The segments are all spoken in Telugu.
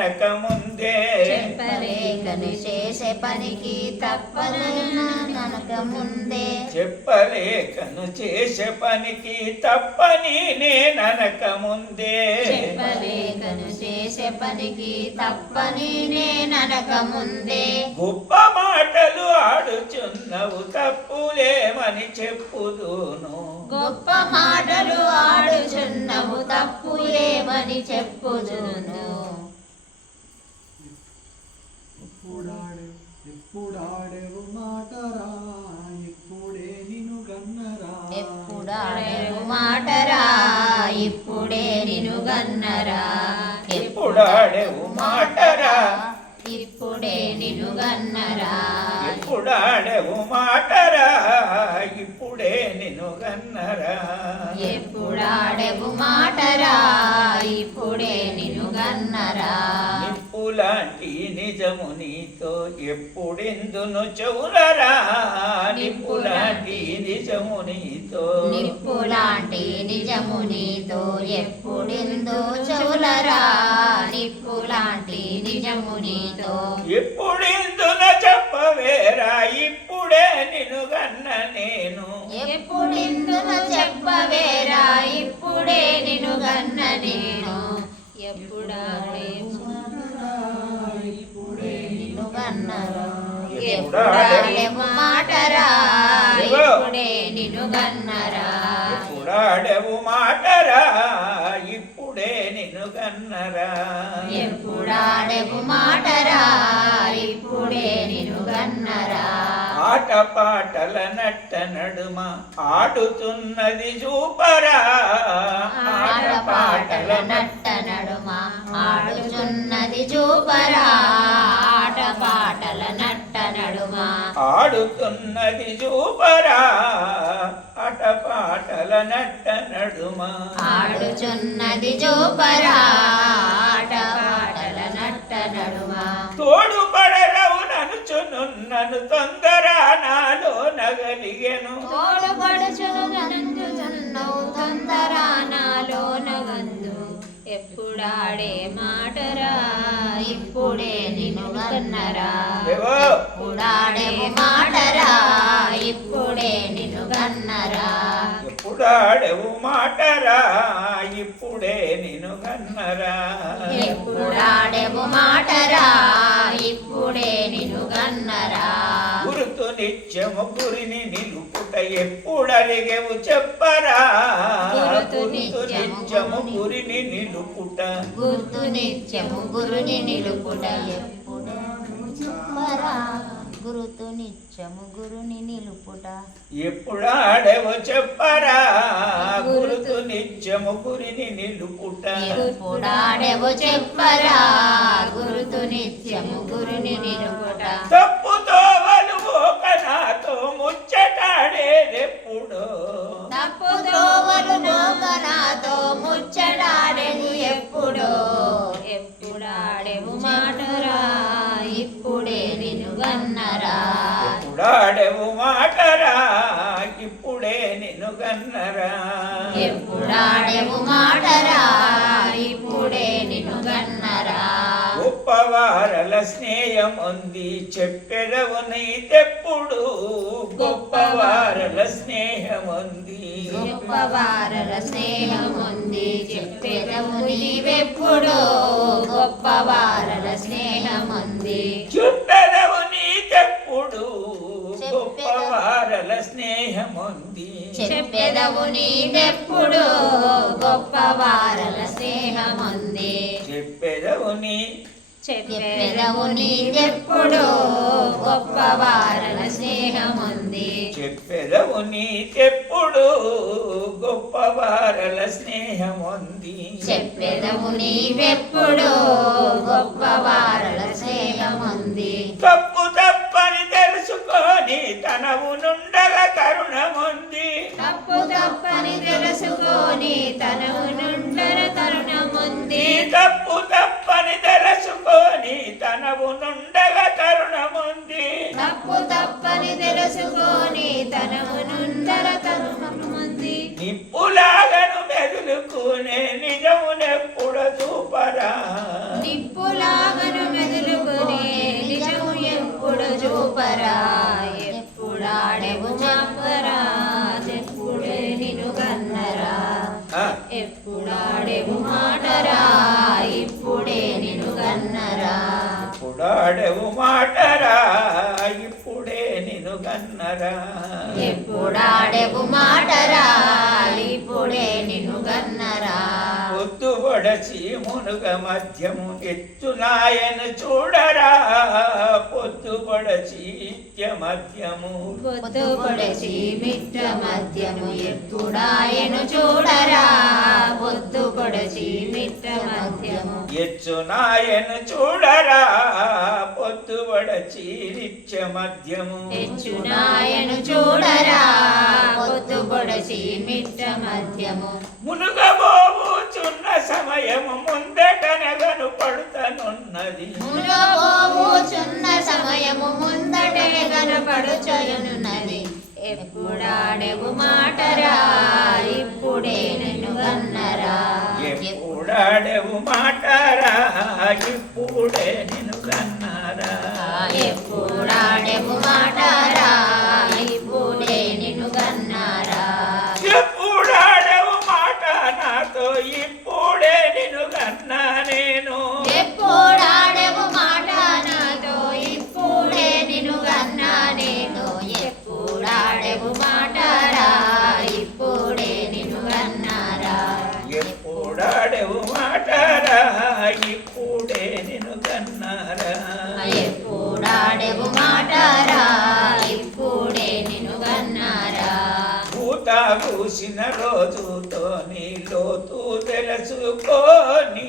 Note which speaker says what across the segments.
Speaker 1: ననక ముందే
Speaker 2: చెప్పలేకను చేసే పనికి తప్పదన ననక ముందే
Speaker 1: చెప్పలేకను చేసే పనికి తప్పని నేననక ముందే
Speaker 2: చెప్పలేకను చేసే పనికి తప్పని నేననక ముందే
Speaker 1: గొప్ప మాటలు ఆడుచున్నవు తప్పులేమని చెప్పుదును.
Speaker 2: గొప్ప మాటలు ఆడుచున్నవు తప్పు ఏమని చెప్పుదును
Speaker 3: ఎప్పుడాడే ఎప్పుడాడేవు మాటరా ఇప్పుడే నిన్ను గన్నరా
Speaker 2: ఎప్పుడాడేవు మాటరా ఇప్పుడే నిను గన్నరా
Speaker 1: ఎప్పుడాడేవు మాటరా
Speaker 2: ఇప్పుడే నిను గన్నరా
Speaker 1: ఎప్పుడాడేవు మాటరా ఇప్పుడే నిన్ను గన్నరా
Speaker 2: ఎప్పుడాడేవు మాటరా ఇప్పుడే నిను గన్నరా
Speaker 1: నిప్పులాంటి నిజము నీతో ఎప్పుడెందును చౌరరా నిప్పులాంటి నిజము నీతో.
Speaker 2: నిప్పులాంటి నిజము నీతో ఎప్పుడెందో చెవులరా? నిప్పులాంటి నిజము నీతో.
Speaker 1: ఎప్పుడెందున చెప్పవేరా? ఇప్పుడే నిన్ను గన్న నేను.
Speaker 2: ఎప్పుడెందున చెప్పవేరా? ఇప్పుడే నిను గన్న నేను. ఎప్పుడాడే
Speaker 1: ఎప్పుడాడేవు
Speaker 2: మాటరా? ఇప్పుడే నిన్ను గన్నరా?
Speaker 1: ఎప్పుడాడెవు మాటరా? ఇప్పుడే నిన్ను గన్నరా?
Speaker 2: ఎప్పుడాడేవు మాటరా? ఇప్పుడే నిన్ను గన్నరా?
Speaker 1: ఆట పాటల నట్ట నడుమ ఆడుతున్నది చూపరా.
Speaker 2: ఆట పాటల నట్ట నడుమ ఆడుచున్నది చూపరా.
Speaker 1: ఆడుతున్నది చూపరా. ఆట పాటల నట్ట నడుమ.
Speaker 2: ఆడుచున్నది చూపరా. ఆట పాటల నట్ట నడుమ.
Speaker 1: తోడు పడరవు ననుచునున్నను తొందర నాలో నగలిగెను.
Speaker 2: తోడుపడుచును గనంచుచున్నవు తొందర నాలో నగందు. ఎప్పుడాడే మాటరా ఇప్పుడే
Speaker 1: ఏవో!
Speaker 2: ఎప్పుడాడేవు మాటరా? ఇప్పుడే నిన్ను గన్నరా
Speaker 1: ఎప్పుడాడెవు మాటరా? ఇప్పుడే నిన్ను గన్నరా
Speaker 2: ఎప్పుడాడేవు మాటరా? ఇప్పుడే నిన్ను గన్నరా
Speaker 1: గురుతు నిత్యము గురిని నిలుపుట ఎప్పుడరిగెవు చెప్పరా?
Speaker 2: గురుతు
Speaker 1: గురుతు నిత్యము గురిని నిలుపుట
Speaker 2: గుర్తు నిత్యము గురుని నిలుపుట చెప్పరా గురుతు నిత్యము గురుని నిలుపుట.
Speaker 1: ఎప్పుడాడెవు చెప్పరా గురుతు నిత్యము గురిని నిలుపుట.
Speaker 2: ఎప్పుడాడెవు చెప్పరా గురుతు నిత్యము గురుని నిలుపుట. ఎప్పుడాడెవు మాటరా ఇప్పుడే నిన్ను గన్నరా
Speaker 1: ఎప్పుడాడెవు మాటరా ఇప్పుడే నిన్ను గన్నరా గొప్పవారల స్నేహం ఉంది చెప్పెదవు నీతెప్పుడు. గొప్పవారల స్నేహం ఉంది
Speaker 2: గొప్పవారల స్నేహం ఉంది చెప్పెదవు నీవెప్పుడో. గొప్పవారల స్నేహం ఉంది
Speaker 1: చెప్పెదవు నీతెప్పుడు. గొప్పవారల స్నేహం ఉంది
Speaker 2: చెప్పెదవు నీవెప్పుడో గొప్పవారల స్నేహం ఉంది
Speaker 1: చెప్పెదవు నీ
Speaker 2: చెప్పెదవు నీవెప్పుడో గొప్పవారల స్నేహం ఉంది
Speaker 1: చెప్పెదవు నీకెప్పుడు గొప్పవారల స్నేహం ఉంది
Speaker 2: చెప్పెదవు నీవెప్పుడో గొప్పవారల స్నేహం ఉంది
Speaker 1: తప్పు తప్పని తెలుసుకొని తనవు నుండల కరుణముంది
Speaker 2: తప్పు తప్పని తెలుసుకొని తనవు నుండర తరుణముంది
Speaker 1: తప్పు తప్పని తెలుసుకొని తనవు నుండల ఎప్పుడాడెవు మాటరా? ఇప్పుడే నిన్ను
Speaker 2: గన్నరా
Speaker 1: ఎప్పుడాడెవు మాటరా? ఇప్పుడే నిన్ను గన్నరా
Speaker 2: ఎప్పుడాడెవు మాటరా? ఇప్పుడే నిన్ను
Speaker 1: పొద్దుబడచి మునుగ మధ్యము ఎత్తునాయను చూడరా పొద్దుబడచి నిత్య మధ్యము
Speaker 2: పొద్దు పొడచి మిట్ట మధ్యము ఎప్పుడాయను చూడరా పొద్దు పొడచి మిట్ట మధ్యము
Speaker 1: ఎచ్చునాయను చూడరా పొద్దుబడచి నిత్య మధ్యము
Speaker 2: తెచ్చునాయను చూడరా పొద్దు పొడచి మిట్ట మధ్యము
Speaker 1: మునుగబోవుచున్న సమయము ముందటనగను పడుతనున్నది.
Speaker 2: మునగోవుచున్న సమయము ముందటే కనపడుచయునున్నది ఎప్పుడాడెవు మాటరా? ఇప్పుడే నిన్ను గన్నరా
Speaker 1: ఎప్పుడాడెవు మాటరా? ఇప్పుడే నిన్ను పూత కూసిన రోజుతో నీ లోతు తెలుసుకోని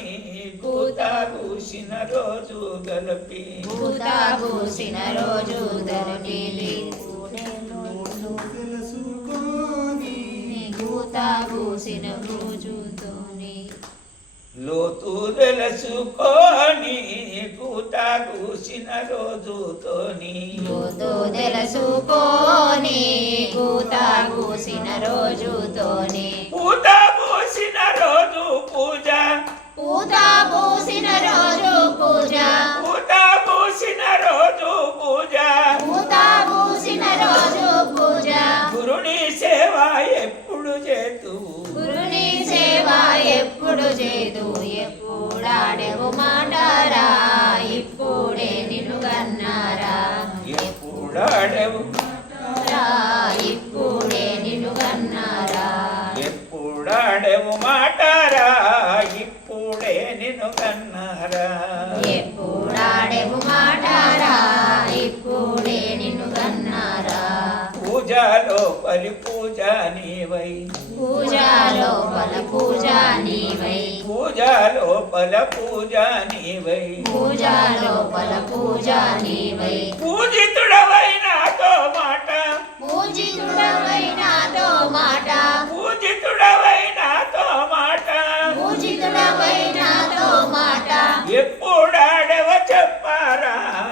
Speaker 1: పూత కూసిన రోజు గలపి.
Speaker 2: పూత పూసిన రోజు
Speaker 3: లోటు తెలుసుకోని
Speaker 2: పూత పూసిన రోజుతోని
Speaker 1: లోతు తెలుసుకోని పూత కూసిన రోజుతోని.
Speaker 2: పూతో తెలుసుకోని పూత పూసిన రోజుతోని.
Speaker 1: పూత పూసిన రోజు పూజ.
Speaker 2: పూత పూసిన రోజు పూజ.
Speaker 1: పూజలో పల పూజ నీవై.
Speaker 2: పూజలో బల పూజ నీవై.
Speaker 1: పూజితుడవై నాతో మాట.
Speaker 2: పూజితుడవై నాతో మాట.
Speaker 1: పూజితుడవై నాతో మాట.
Speaker 2: పూజితుడవై నాతో మాట.
Speaker 1: ఎప్పుడాడెవ చెప్పారా?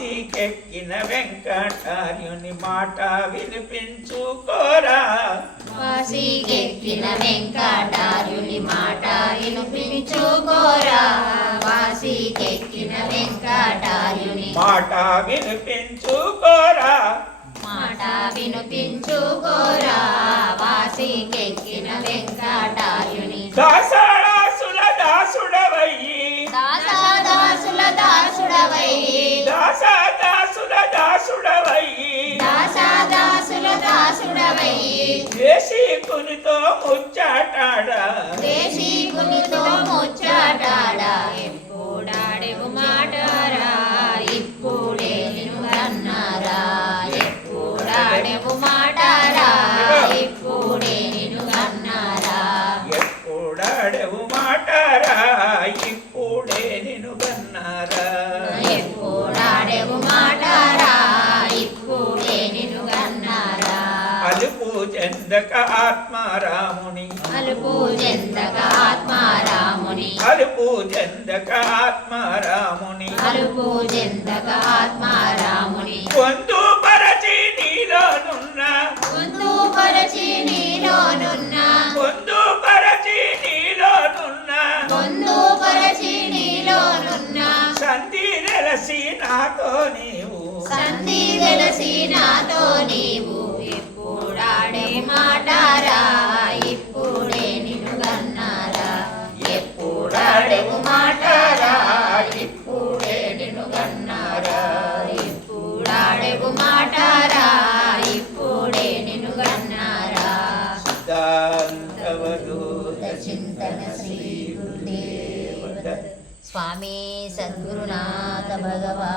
Speaker 1: వాసికెక్కిన వెంకటార్యుని మాట వినిపించుకోరా.
Speaker 2: వాసికెక్కిన వెంకటార్యుని మాట వినిపించుకోరా. వాసికెక్కిన వెంకటార్యుని
Speaker 1: మాట వినిపించుకోరా.
Speaker 2: మాట వినిపించుకోరా.
Speaker 1: దాసుడవయ్యి.
Speaker 2: దాసాదాసుల దాసుడవై
Speaker 1: దేశీకునితో ముచ్చాటాడా?
Speaker 2: దేశీకునితో ముచ్చాటాడా?
Speaker 1: చెందక ఆత్మారాముని.
Speaker 2: అలుపు చెందక ఆత్మారాముని.
Speaker 1: అలుపు చెందక ఆత్మారాముని.
Speaker 2: అలుపు చెందక ఆత్మారాముని.
Speaker 1: కొందు పరచి నీలోనున్న.
Speaker 2: కొందు పరచి నీలోనున్న.
Speaker 1: కొందు పరచి నీలోనున్న. కొందు పరచి నీలోనున్న.
Speaker 2: సంధి నెలసి నాతో నీవు.
Speaker 1: సంధి
Speaker 2: నెలసి నాతో నీవు. स्वामी सद्गुरुनाथ भगवा